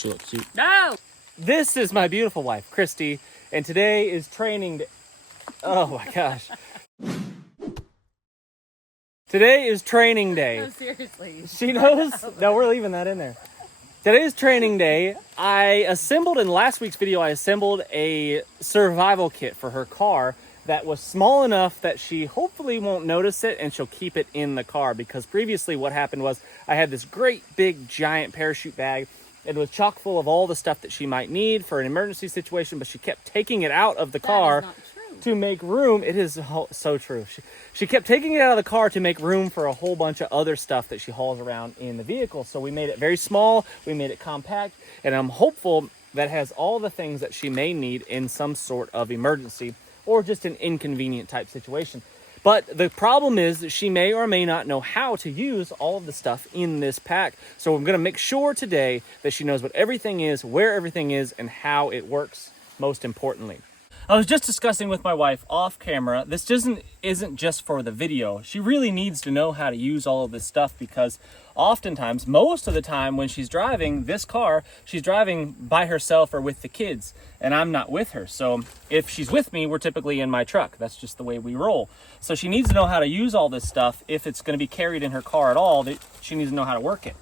She look cute. No! This is my beautiful wife, Christy, and today is training day. Oh my gosh. Today is training day. No, seriously. She knows? No, we're leaving that in there. Today is training day. I assembled, in last week's video, I assembled a survival kit for her car that was small enough that she hopefully won't notice it and she'll keep it in the car, because previously what happened was I had this great big giant parachute bag. It was chock full of all the stuff that she might need for an emergency situation, but she kept taking it out of the car to make room. It is so true. She kept taking it out of the car to make room for a whole bunch of other stuff that she hauls around in the vehicle. So we made it very small, we made it compact, and I'm hopeful that it has all the things that she may need in some sort of emergency or just an inconvenient type situation. But the problem is that she may or may not know how to use all of the stuff in this pack. So I'm gonna make sure today that she knows what everything is, where everything is, and how it works, most importantly. I was just discussing with my wife off camera, this isn't just for the video. She really needs to know how to use all of this stuff, because oftentimes, most of the time when she's driving this car, she's driving by herself or with the kids, and I'm not with her. So if she's with me, we're typically in my truck. That's just the way we roll. So she needs to know how to use all this stuff. If it's gonna be carried in her car at all, she needs to know how to work it.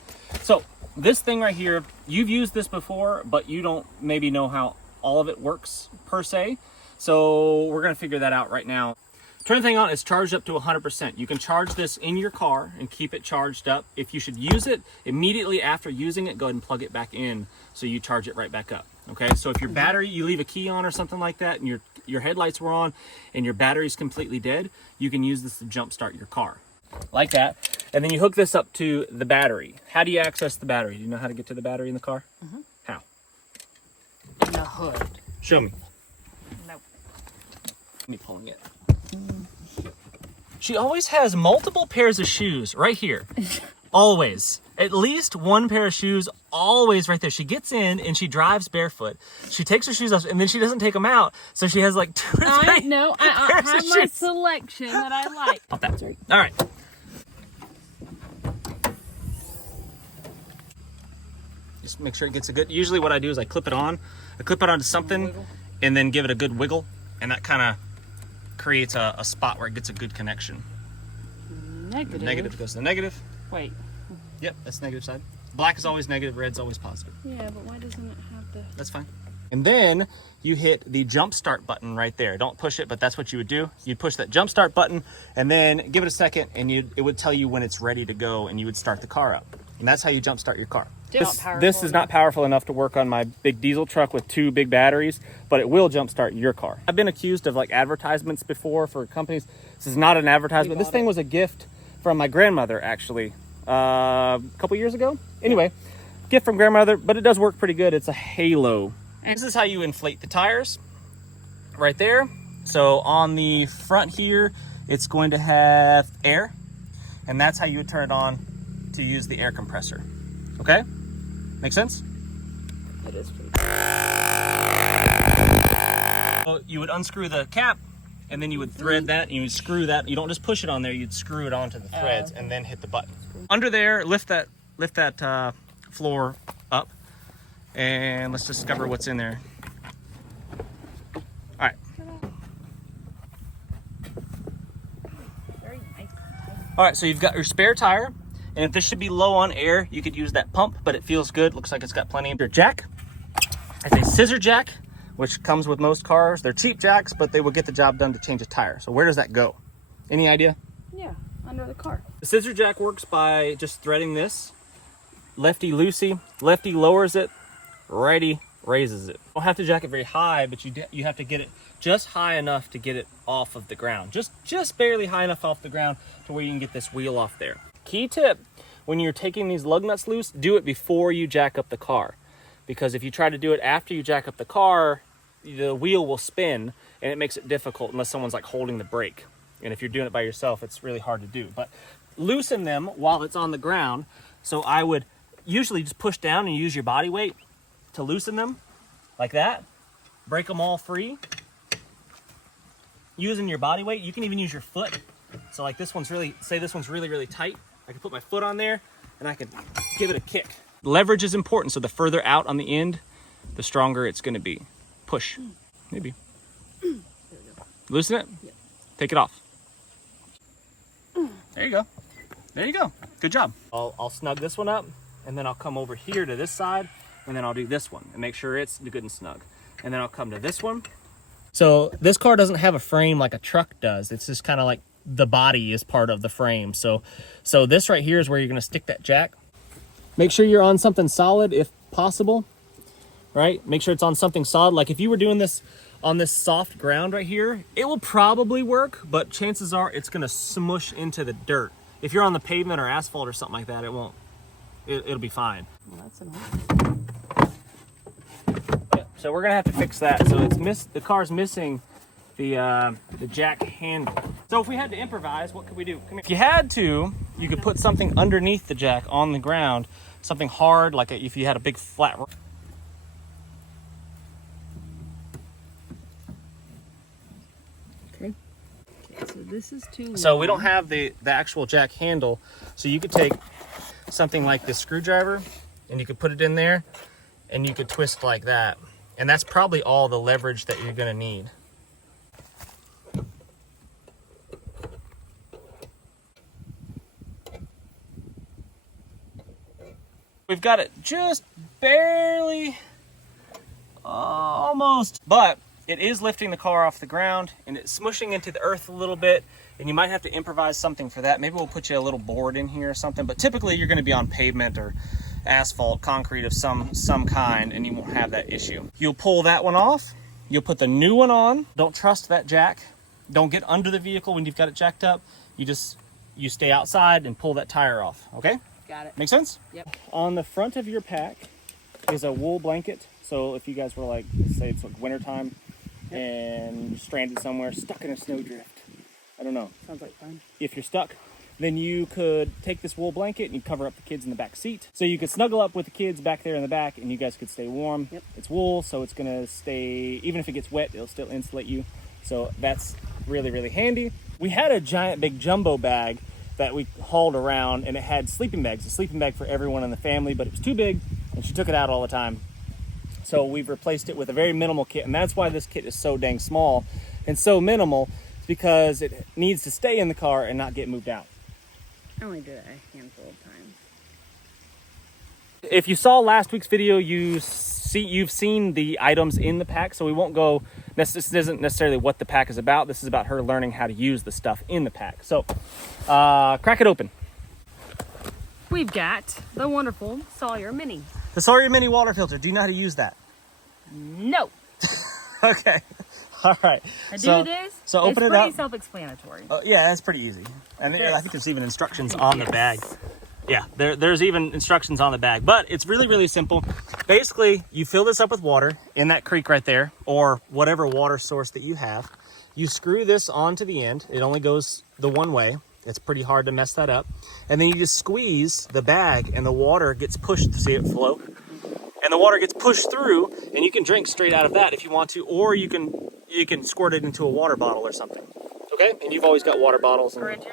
So this thing right here, you've used this before, but you don't maybe know how all of it works per se. So we're gonna figure that out right now. Turn the thing on, it's charged up to 100%. You can charge this in your car and keep it charged up. If you should use it, immediately after using it, go ahead and plug it back in so you charge it right back up, okay? So if your battery, you leave a key on or something like that, and your headlights were on and your battery's completely dead, you can use this to jump start your car, like that. And then you hook this up to the battery. How do you access the battery? Do you know how to get to the battery in the car? Mm-hmm. How? In the hood. Show me. Nope. Me pulling it. She always has multiple pairs of shoes right here. Always. At least one pair of shoes always right there. She gets in and she drives barefoot. She takes her shoes off and then she doesn't take them out. So she has like 2 or 3 No, I have my selection that I like. Pop that. All right. Just make sure it gets a good, usually what I do is I clip it on. I clip it onto something and then give it a good wiggle, and that kind of creates a spot where it gets a good connection. Negative. The negative goes to the negative. Wait. Yep, that's the negative side. Black is always negative, red's always positive. Yeah, but why doesn't it have the... That's fine. And then you hit the jump start button right there. Don't push it, but that's what you would do. You'd push that jump start button and then give it a second, and it would tell you when it's ready to go, and you would start the car up. And that's how you jump start your car. This is not powerful enough to work on my big diesel truck with 2 big batteries, but it will jump start your car. I've been accused of like advertisements before for companies. This is not an advertisement. This thing was a gift from my grandmother, actually, a couple years ago. Anyway, gift from grandmother, but it does work pretty good. It's a Halo. And this is how you inflate the tires right there. So on the front here, it's going to have air, and that's how you would turn it on to use the air compressor. Okay? Make sense? It is pretty So you would unscrew the cap, and then you would thread that, and you would screw that. You don't just push it on there, you'd screw it onto the threads and then hit the button. Under there, lift that floor up, and let's discover what's in there. All right. very nice. All right, so you've got your spare tire, and if this should be low on air, you could use that pump, but it feels good. Looks like it's got plenty of your jack. It's a scissor jack, which comes with most cars. They're cheap jacks, but they will get the job done to change a tire. So where does that go? Any idea? Yeah, under the car. The scissor jack works by just threading this. Lefty loosey, lefty lowers it, righty raises it. You don't have to jack it very high, but you have to get it just high enough to get it off of the ground. Just barely high enough off the ground to where you can get this wheel off there. Key tip, when you're taking these lug nuts loose, do it before you jack up the car. Because if you try to do it after you jack up the car, the wheel will spin and it makes it difficult unless someone's like holding the brake. And if you're doing it by yourself, it's really hard to do. But loosen them while it's on the ground. So I would usually just push down and use your body weight to loosen them like that. Break them all free. Using your body weight, you can even use your foot. So like this one's really, say this one's really, really tight. I can put my foot on there and I can give it a kick Leverage is important, so the further out on the end, the stronger it's going to be. Push, maybe. Loosen it. Yep. Take it off. There you go. There you go. Good job. I'll snug this one up, and then I'll come over here to this side, and then I'll do this one and make sure it's good and snug. And then I'll come to this one. So this car doesn't have a frame like a truck does. It's just kind of like the body is part of the frame. So this right here is where you're going to stick that jack. Make sure you're on something solid if possible, right? Make sure it's on something solid. Like if you were doing this on this soft ground right here, it will probably work, but chances are it's going to smush into the dirt. If you're on the pavement or asphalt or something like that, it won't. It'll be fine. Well, that's annoying. Yeah, so we're gonna have to fix that. So the car's missing the jack handle. So if we had to improvise, what could we do? Come here. If you had to, you could put something underneath the jack on the ground, something hard, like if you had a big flat. Okay. So this is too long. So we don't have the actual jack handle. So you could take something like this screwdriver and you could put it in there and you could twist like that. And that's probably all the leverage that you're gonna need. We've got it just barely, almost, but it is lifting the car off the ground and it's smushing into the earth a little bit, and you might have to improvise something for that. Maybe we'll put you a little board in here or something, but typically you're gonna be on pavement or asphalt, concrete of some kind, and you won't have that issue. You'll pull that one off, you'll put the new one on. Don't trust that jack. Don't get under the vehicle when you've got it jacked up. You stay outside and pull that tire off, okay? Got it. Make sense? Yep. On the front of your pack is a wool blanket. So if you guys were like, say it's like wintertime and you're stranded somewhere, stuck in a snowdrift, I don't know. Sounds like fun. If you're stuck, then you could take this wool blanket and you cover up the kids in the back seat. So you could snuggle up with the kids back there in the back and you guys could stay warm. Yep. It's wool, so it's gonna stay, even if it gets wet, it'll still insulate you. So that's really, really handy. We had a giant big jumbo bag that we hauled around, and it had sleeping bags, a sleeping bag for everyone in the family, but it was too big and she took it out all the time. So we've replaced it with a very minimal kit, and that's why this kit is so dang small and so minimal. It's because it needs to stay in the car and not get moved out. I only did it a handful of times. If you saw last week's video, you've seen the items in the pack, so we won't go, this isn't necessarily what the pack is about. This is about her learning how to use the stuff in the pack. So crack it open. We've got the wonderful Sawyer Mini. The Sawyer Mini water filter. Do you know how to use that? No. Okay. All right. I do this. So open it It's up. pretty self-explanatory. Yeah, that's pretty easy. And I think there's even instructions on the Yes. bag. Yeah, there's even instructions on the bag, but it's really, really simple. Basically, you fill this up with water in that creek right there, or whatever water source that you have. You screw this onto the end. It only goes the one way. It's pretty hard to mess that up. And then you just squeeze the bag and the water gets pushed. See it flow? And the water gets pushed through, and you can drink straight out of that if you want to, or you can squirt it into a water bottle or something. Okay? And you've always got water bottles, and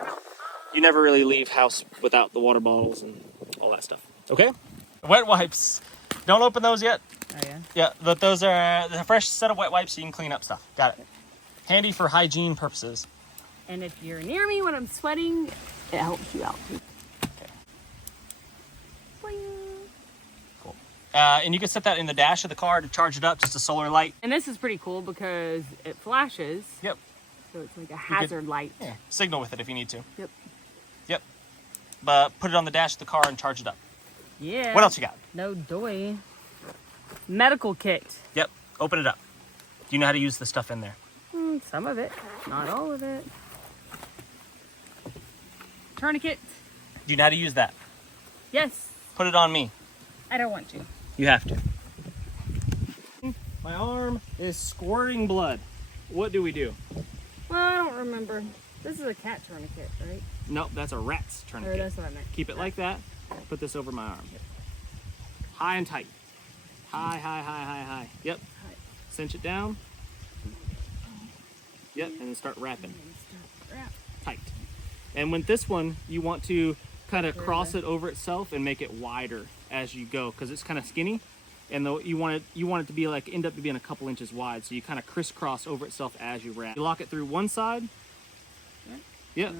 you never really leave house without the water bottles and all that stuff. Okay? Wet wipes. Don't open those yet. Oh, yeah? Yeah, but those are the fresh set of wet wipes so you can clean up stuff. Got it. Handy for hygiene purposes. And if you're near me when I'm sweating, it helps you out. Okay. Boing. Cool. And you can set that in the dash of the car to charge it up, just a solar light. And this is pretty cool because it flashes. Yep. So it's like a hazard light. Yeah. Signal with it if you need to. Yep. Yep. But put it on the dash of the car and charge it up. Yeah. What else you got? No doy. Medical kit. Yep. Open it up. Do you know how to use the stuff in there? Some of it, not all of it. Tourniquet. Do you know how to use that? Yes. Put it on me. I don't want to. You have to. My arm is squirting blood. What do we do? Well, I don't remember. This is a cat tourniquet, right? Nope, that's a rat's Or tourniquet. that's what I meant. Keep it like that. Put this over my arm. High and tight. High, high, high, high, high. Yep. High. Cinch it down. Yep, and then start wrapping. Wrap. Tight. And with this one, you want to kind of cross it over itself and make it wider as you go, because it's kind of skinny, and though you want it to be like end up being a couple inches wide, so you kind of crisscross over itself as you wrap. You lock it through one side. Yeah.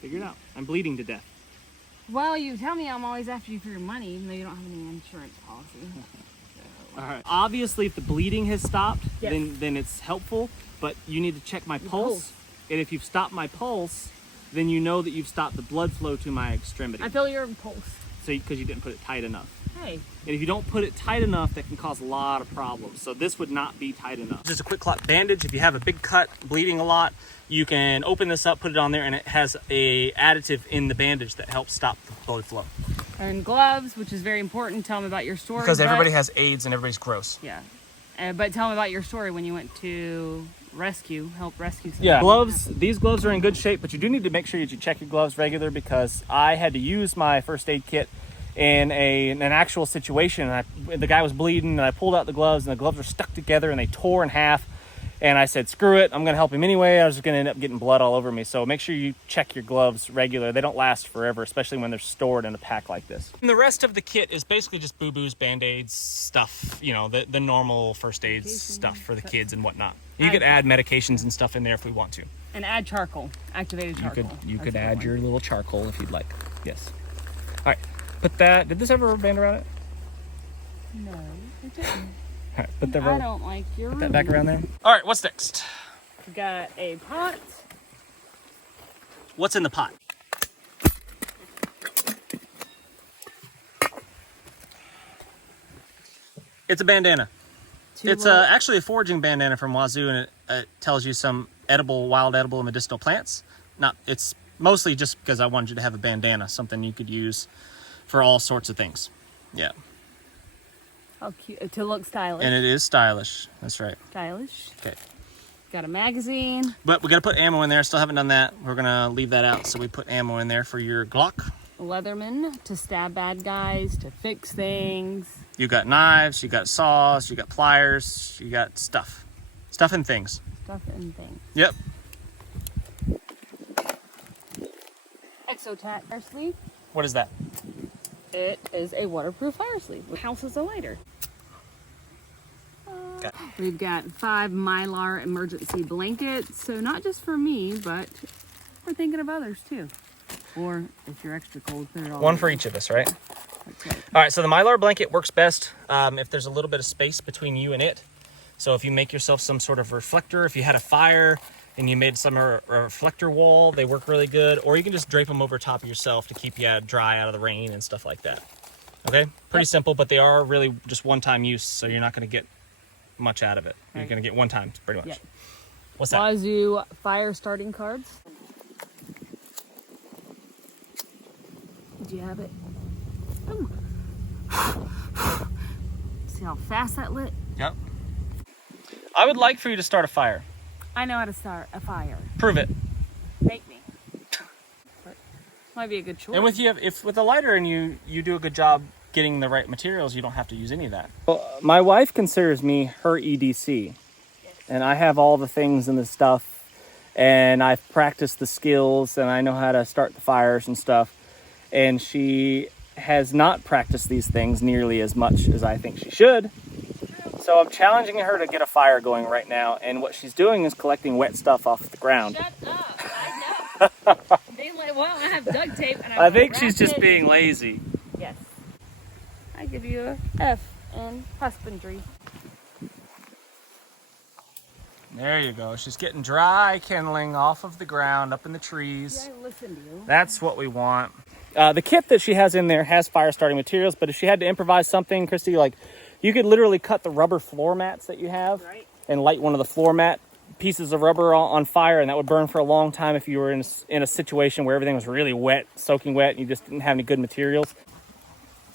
Figure it out. I'm bleeding to death. Well, you tell me I'm always after you for your money, even though you don't have any insurance policy. All right. Obviously, if the bleeding has stopped, Yes. then it's helpful. But you need to check my pulse, and if you've stopped my pulse, then you know that you've stopped the blood flow to my extremity. I feel your pulse. So because you didn't put it tight enough. Hey. And if you don't put it tight enough, that can cause a lot of problems. So this would not be tight enough. Just a quick clot bandage. If you have a big cut, bleeding a lot, you can open this up, put it on there, and it has a additive in the bandage that helps stop the blood flow. And gloves, which is very important. Tell them about your story. Because everybody has AIDS and everybody's gross. Yeah. But tell them about your story when you went to help rescue somebody. Yeah, gloves, these gloves are in good shape, but you do need to make sure that you check your gloves regular, because I had to use my first aid kit in an actual situation, and the guy was bleeding, and I pulled out the gloves, and the gloves were stuck together, and they tore in half, and I said, screw it, I'm going to help him anyway. I was just going to end up getting blood all over me. So make sure you check your gloves regular. They don't last forever, especially when they're stored in a pack like this. And the rest of the kit is basically just boo-boos, Band-Aids, stuff, you know, the normal first aid stuff for the kids and whatnot. You could add medications and stuff in there if we want to. And add charcoal, activated charcoal. You could add your little charcoal if you'd like. Yes. All right. Put that. Did this have a rubber band around it? No, it didn't. All right. Put that. I don't like your. Put that back around there. All right. What's next? We got a pot. What's in the pot? It's a bandana. It's actually a foraging bandana from Wazoo, and it tells you some wild edible medicinal plants. It's mostly just because I wanted you to have a bandana, something you could use for all sorts of things. Yeah. How cute, to look stylish. And it is stylish. That's right. Stylish. Okay. Got a magazine. But we got to put ammo in there. Still haven't done that. We're going to leave that out. So we put ammo in there for your Glock. Leatherman to stab bad guys, to fix things. You got knives, you got saws, you got pliers, you got stuff. Stuff and things. Stuff and things. Yep. Exotat fire sleeve. What is that? It is a waterproof fire sleeve. House is a lighter. We've got 5 Mylar emergency blankets. So not just for me, but we're thinking of others too. Or if you're extra cold, put it all One for each of us, right? That's right. All right, so the Mylar blanket works best if there's a little bit of space between you and it. So if you make yourself some sort of reflector, if you had a fire and you made some a reflector wall, they work really good. Or you can just drape them over top of yourself to keep you dry out of the rain and stuff like that. Okay, pretty simple, but they are really just one-time use, so you're not going to get much out of it. You're going to get one time, pretty much. Yep. What's that? Wazoo fire starting cards. Did you have it? Ooh. See how fast that lit? Yep. I would like for you to start a fire. I know how to start a fire. Prove it. Make me. But might be a good choice. And if with a lighter and you do a good job getting the right materials, you don't have to use any of that. Well, my wife considers me her EDC. Yes. And I have all the things and the stuff, and I've practiced the skills, and I know how to start the fires and stuff. And she has not practiced these things nearly as much as I think she should. So I'm challenging her to get a fire going right now, and what she's doing is collecting wet stuff off the ground. Shut up! I know. Well, I have duct tape, and I think she's just being lazy. Yes. I give you a F in husbandry. There you go. She's getting dry kindling off of the ground, up in the trees. Yeah, I listen to you. That's what we want. The kit that she has in there has fire starting materials, but if she had to improvise something, Christy, like you could literally cut the rubber floor mats that you have and light one of the floor mat pieces of rubber on fire, and that would burn for a long time if you were in a situation where everything was really wet, soaking wet, and you just didn't have any good materials.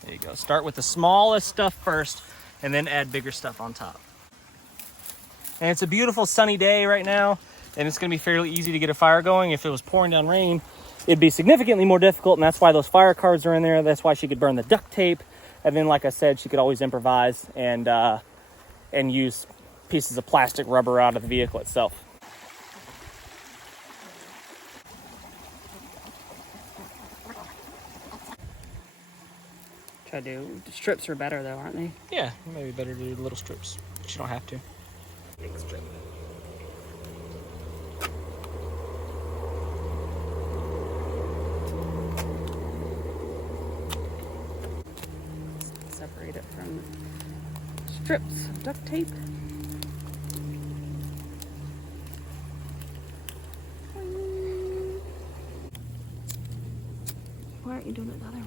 There you go. Start with the smallest stuff first, and then add bigger stuff on top. And it's a beautiful sunny day right now, and it's going to be fairly easy to get a fire going. If it was pouring down rain, it'd be significantly more difficult, and that's why those fire cards are in there. That's why she could burn the duct tape. And then, like I said, she could always improvise and use pieces of plastic rubber out of the vehicle itself. I do. The strips are better though, aren't they? Yeah, maybe better to do little strips, but you don't have to. Big strip. Separate it from strips of duct tape. Why aren't you doing it the other way?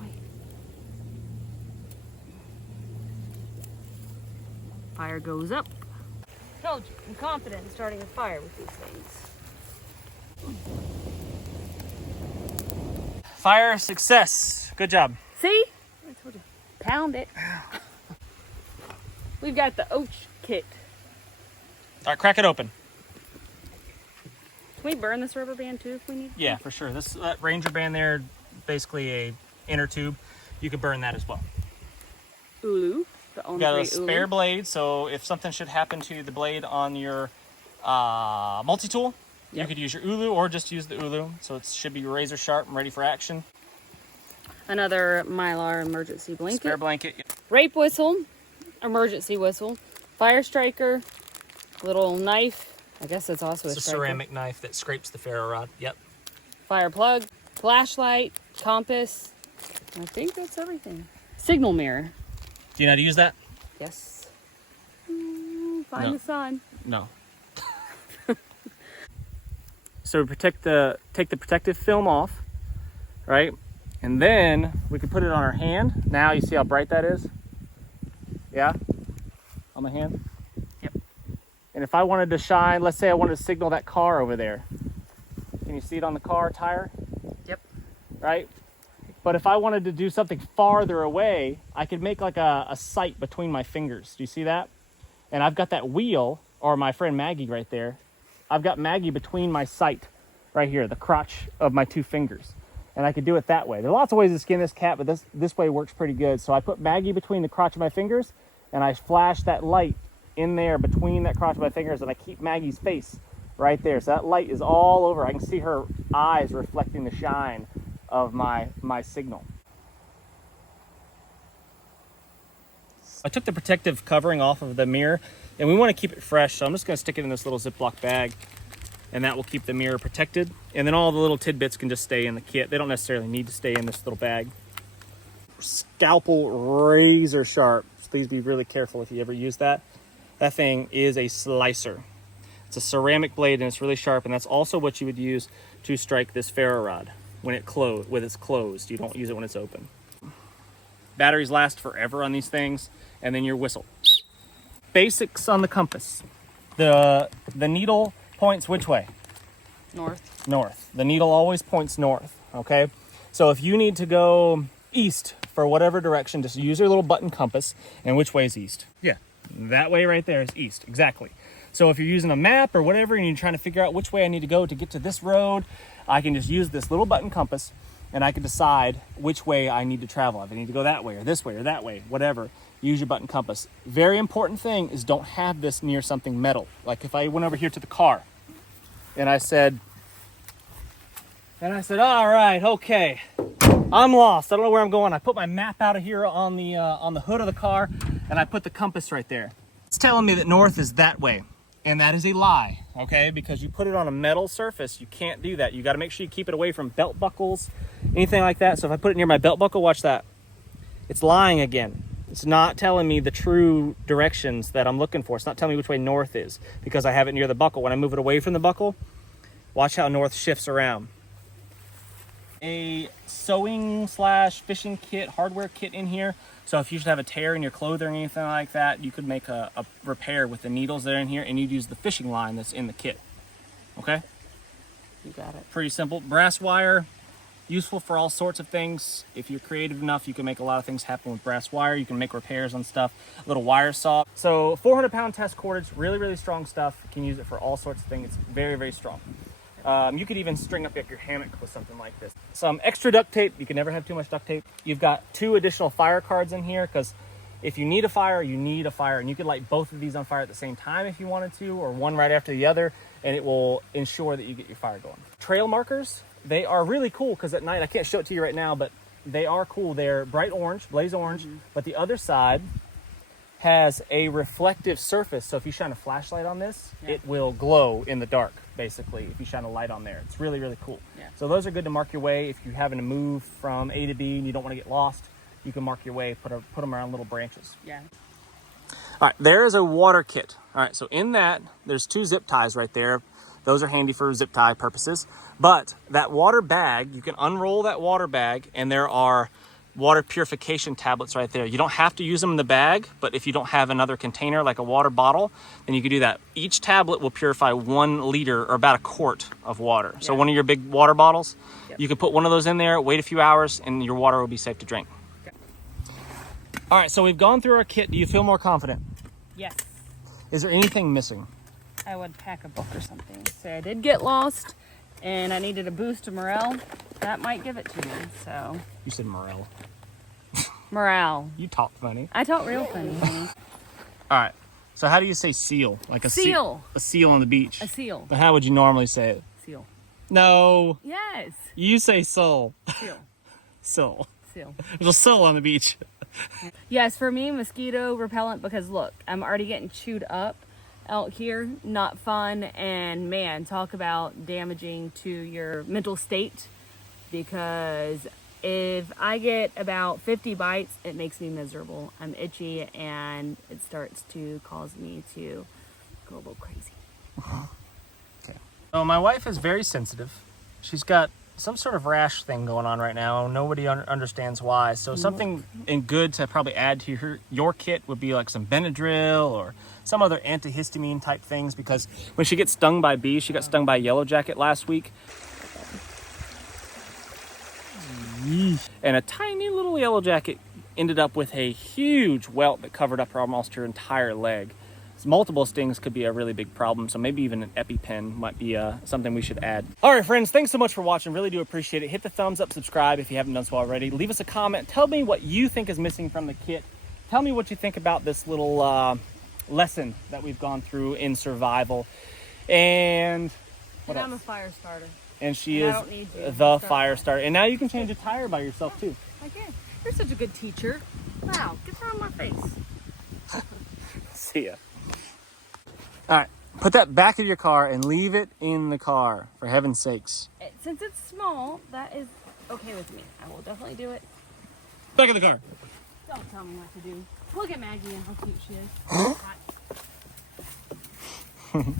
Fire goes up. Told you, I'm confident in starting a fire with these things. Fire success. Good job. See? I told you. Pound it. We've got the oat kit. All right, crack it open. Can we burn this rubber band too if we need to? Yeah, for sure. This Ranger band there, basically a inner tube. You could burn that as well. Ulu. The only You got a spare blade, so if something should happen to the blade on your multi-tool, you could use your Ulu or just use the Ulu. So it should be razor sharp and ready for action. Another Mylar emergency blanket. Spare blanket. Rape whistle, emergency whistle, fire striker, little knife. I guess that's also It's a striker. ceramic knife that scrapes the ferro rod. Yep. Fire plug, flashlight, compass. I think that's everything. Signal mirror. Do you know how to use that? Yes. Find No. the sun. No. So we take the protective film off, right? And then we can put it on our hand. Now you see how bright that is? Yeah? On my hand? Yep. And if I wanted to shine, let's say I wanted to signal that car over there. Can you see it on the car tire? Yep. Right? But if I wanted to do something farther away, I could make like a sight between my fingers. Do you see that? And I've got that wheel, or my friend Maggie right there. I've got Maggie between my sight right here, the crotch of my two fingers. And I could do it that way. There are lots of ways to skin this cat, but this way works pretty good. So I put Maggie between the crotch of my fingers, and I flash that light in there between that crotch of my fingers, and I keep Maggie's face right there. So that light is all over. I can see her eyes reflecting the shine of my signal. I took the protective covering off of the mirror, and we want to keep it fresh, so I'm just going to stick it in this little Ziploc bag, and that will keep the mirror protected. And then all the little tidbits can just stay in the kit. They don't necessarily need to stay in this little bag. Scalpel razor sharp. Please be really careful if you ever use that. That thing is a slicer. It's a ceramic blade, and it's really sharp, and that's also what you would use to strike this ferro rod when it's closed. You don't use it when it's open. Batteries last forever on these things, and then your whistle. Basics on the compass. The needle points which way? North. North. The needle always points north, okay? So if you need to go east for whatever direction, just use your little button compass, and which way is east? Yeah, that way right there is east, exactly. So if you're using a map or whatever, and you're trying to figure out which way I need to go to get to this road, I can just use this little button compass, and I can decide which way I need to travel. If I need to go that way or this way or that way, whatever, use your button compass. Very important thing is don't have this near something metal. Like if I went over here to the car and I said, all right, okay, I'm lost. I don't know where I'm going. I put my map out of here on the hood of the car, and I put the compass right there. It's telling me that north is that way. And that is a lie, okay? Because you put it on a metal surface, you can't do that. You got to make sure you keep it away from belt buckles, anything like that. So if I put it near my belt buckle, watch that. It's lying again. It's not telling me the true directions that I'm looking for. It's not telling me which way north is because I have it near the buckle. When I move it away from the buckle, watch how north shifts around. A sewing / fishing kit, hardware kit in here. So if you should have a tear in your clothing or anything like that, you could make a repair with the needles that are in here, and you'd use the fishing line that's in the kit. Okay? You got it. Pretty simple. Brass wire, useful for all sorts of things. If you're creative enough, you can make a lot of things happen with brass wire. You can make repairs on stuff. A little wire saw. So 400-pound test cordage, really, really strong stuff. You can use it for all sorts of things. It's very, very strong. You could even string up your hammock with something like this. Some extra duct tape. You can never have too much duct tape. You've got 2 additional fire cards in here because if you need a fire, you need a fire. And you could light both of these on fire at the same time if you wanted to, or one right after the other, and it will ensure that you get your fire going. Trail markers, they are really cool because at night, I can't show it to you right now, but they are cool. They're bright orange, blaze orange, but the other side has a reflective surface. So if you shine a flashlight on this, it will glow in the dark, basically, if you shine a light on there. It's really, really cool. Yeah. So those are good to mark your way. If you're having to move from A to B and you don't want to get lost, you can mark your way, put them around little branches. Yeah. All right, there is a water kit. All right, so in that, there's 2 zip ties right there. Those are handy for zip tie purposes. But that water bag, you can unroll that water bag, and there are water purification tablets right there. You don't have to use them in the bag, but if you don't have another container like a water bottle, then you can do that. Each tablet will purify 1 liter or about a quart of water. So one of your big water bottles, you can put one of those in there, wait a few hours, and your water will be safe to drink. All right, so we've gone through our kit. Do you feel more confident? Yes. Is there anything missing? I would pack a book or something. So I did get lost, and I needed a boost of morale. That might give it to me, so. You said morale. Morale. You talk funny. I talk real funny, honey. All right, so how do you say seal? Like a seal. A seal on the beach. A seal. But how would you normally say it? Seal. No. Yes. You say soul. Seal. Soul. Seal. There's a soul on the beach. Yes, for me, mosquito repellent, because look, I'm already getting chewed up out here. Not fun. And man, talk about damaging to your mental state, because if I get about 50 bites, it makes me miserable. I'm itchy, and it starts to cause me to go a little crazy. Okay. So my wife is very sensitive. She's got some sort of rash thing going on right now. Nobody understands why. So something good to probably add to your kit would be like some Benadryl or some other antihistamine type things, because when she gets stung by bees, she got stung by a yellow jacket last week. And a tiny little yellow jacket ended up with a huge welt that covered up almost her entire leg. So multiple stings could be a really big problem, so maybe even an EpiPen might be something we should add. All right, friends, thanks so much for watching. Really do appreciate it. Hit the thumbs up, subscribe if you haven't done so already. Leave us a comment. Tell me what you think is missing from the kit. Tell me what you think about this little lesson that we've gone through in survival. And what else? I'm a fire starter. And she is the fire starter. And now you can change a tire by yourself too. I can. You're such a good teacher. Wow, get that on my face. See ya. All right, put that back of your car and leave it in the car, for heaven's sakes. Since it's small, that is okay with me. I will definitely do it. Back of the car. Don't tell me what to do. Look at Maggie and how cute she is.